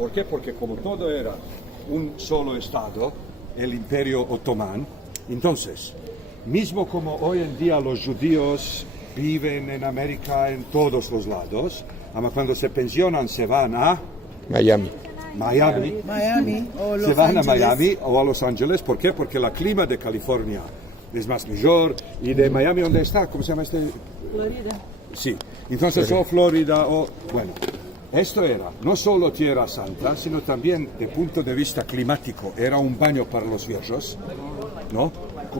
¿Por qué? Porque como todo era un solo Estado, el Imperio Otomán, entonces, mismo como hoy en día los judíos viven en América en todos los lados, ama cuando se pensionan se van a Miami. Miami o Los se van Ángeles. a Miami o a Los Ángeles. ¿Por qué? Porque el clima de California es más mayor y de Miami, ¿dónde está? ¿Cómo se llama este? Florida. Sí, entonces o Florida o... Bueno, esto era no solo Tierra Santa, sino también de punto de vista climático. Era un baño para los viejos, ¿no?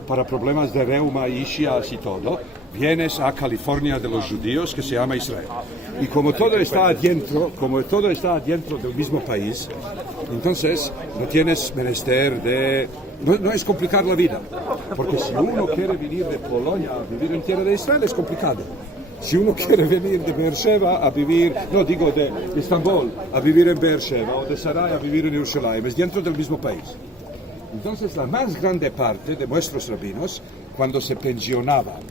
Para problemas de reuma, ischias y todo. Vienes a California de los judíos, que se llama Israel. Y como todo está adentro del mismo país, entonces no tienes menester de... No es complicar la vida, porque si uno quiere venir de Polonia a vivir en tierra de Israel es complicado. Si uno quiere venir de Beersheba a vivir, no digo de Estambul a vivir en Beersheba o de Sarai a vivir en Jerusalén, es dentro del mismo país. Entonces la más grande parte de nuestros rabinos, cuando se pensionaban,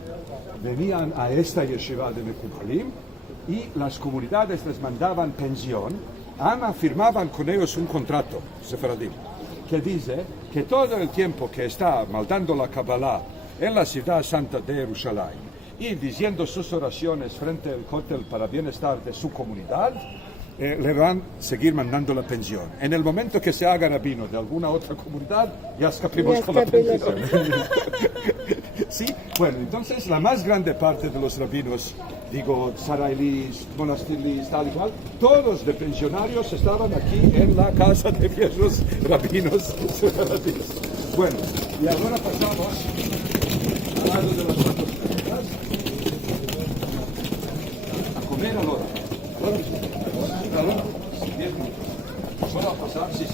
venían a esta yeshiva de Mekubalim y las comunidades les mandaban pensión, firmaban con ellos un contrato, sefaradim, que dice que todo el tiempo que está maldando la Kabbalah en la ciudad santa de Jerusalén y diciendo sus oraciones frente al cótel para bienestar de su comunidad, le van a seguir mandando la pensión. En el momento que se haga rabino de alguna otra comunidad, ya escapimos con la pensión. Sí, bueno, entonces la más grande parte de los rabinos, digo, sarailis, monastiris, tal y cual, todos de pensionarios estaban aquí en la casa de viejos rabinos. Bueno, y ahora pasamos al lado de las cuatro estrellas a comer a la hora. Solo a pasar, sí.